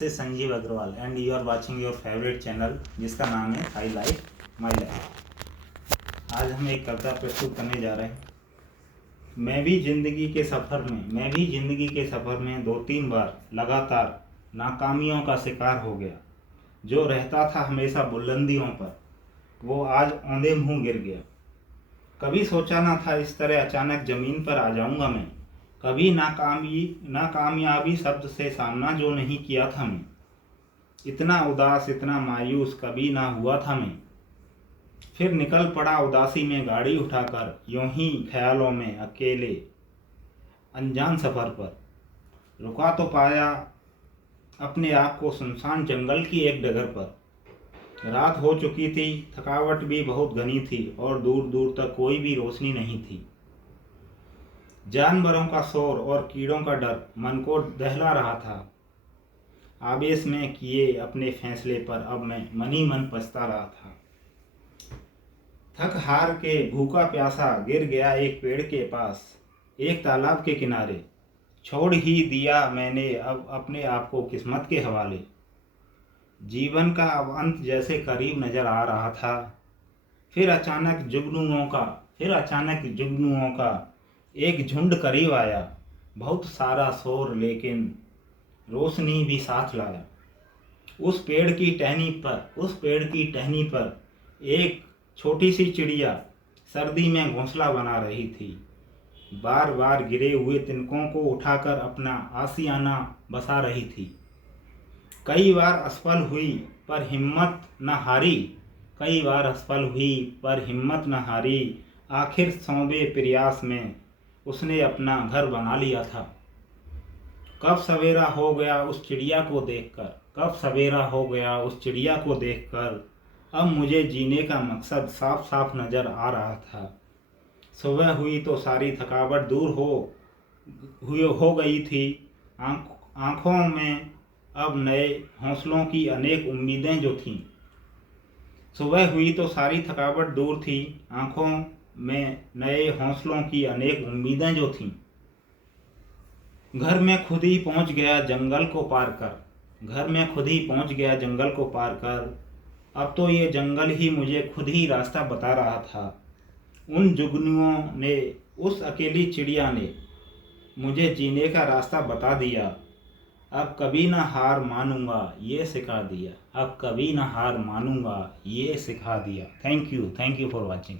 से Sanjeev Agarwal and you are watching your favourite channel जिसका नाम है थाई लाइफ माई लाइफ। आज हम एक कविता प्रस्तुत करने जा रहे हैं। मैं भी जिंदगी के सफ़र में 2-3 बार लगातार नाकामियों का शिकार हो गया। जो रहता था हमेशा बुलंदियों पर, वो आज औंधे मुँह गिर गया। कभी सोचा ना था इस तरह अचानक ज़मीन पर आ जाऊंगा मैं। कभी नाकामयाबी शब्द से सामना जो नहीं किया था मैं। इतना उदास, इतना मायूस कभी ना हुआ था मैं। फिर निकल पड़ा उदासी में गाड़ी उठाकर, यूं ही ख्यालों में अकेले अनजान सफ़र पर। रुका तो पाया अपने आप को सुनसान जंगल की एक डगर पर। रात हो चुकी थी, थकावट भी बहुत घनी थी और दूर दूर तक कोई भी रोशनी नहीं थी। जानवरों का शोर और कीड़ों का डर मन को दहला रहा था। आवेश में किए अपने फैसले पर अब मैं मन ही मन पछता रहा था। थक हार के भूखा प्यासा गिर गया एक पेड़ के पास, एक तालाब के किनारे। छोड़ ही दिया मैंने अब अपने आप को किस्मत के हवाले। जीवन का अब अंत जैसे करीब नजर आ रहा था। फिर अचानक जुगनुओं का एक झुंड करीब आया। बहुत सारा शोर लेकिन रोशनी भी साथ लाया। उस पेड़ की टहनी पर एक छोटी सी चिड़िया सर्दी में घोंसला बना रही थी। बार बार गिरे हुए तिनकों को उठाकर अपना आशियाना बसा रही थी। कई बार असफल हुई पर हिम्मत न हारी। आखिर सौंबे प्रयास में उसने अपना घर बना लिया था। कब सवेरा हो गया उस चिड़िया को देखकर अब मुझे जीने का मकसद साफ साफ नजर आ रहा था। सुबह हुई तो सारी थकावट दूर हो गई थी। आँखों में अब नए हौसलों की अनेक उम्मीदें जो थीं। सुबह हुई तो सारी थकावट दूर थी, आँखों में नए हौसलों की अनेक उम्मीदें जो थीं। घर में खुद ही पहुंच गया जंगल को पार कर। अब तो ये जंगल ही मुझे खुद ही रास्ता बता रहा था। उन जुगनुओं ने, उस अकेली चिड़िया ने मुझे जीने का रास्ता बता दिया। अब कभी ना हार मानूंगा ये सिखा दिया। Thank you for watching.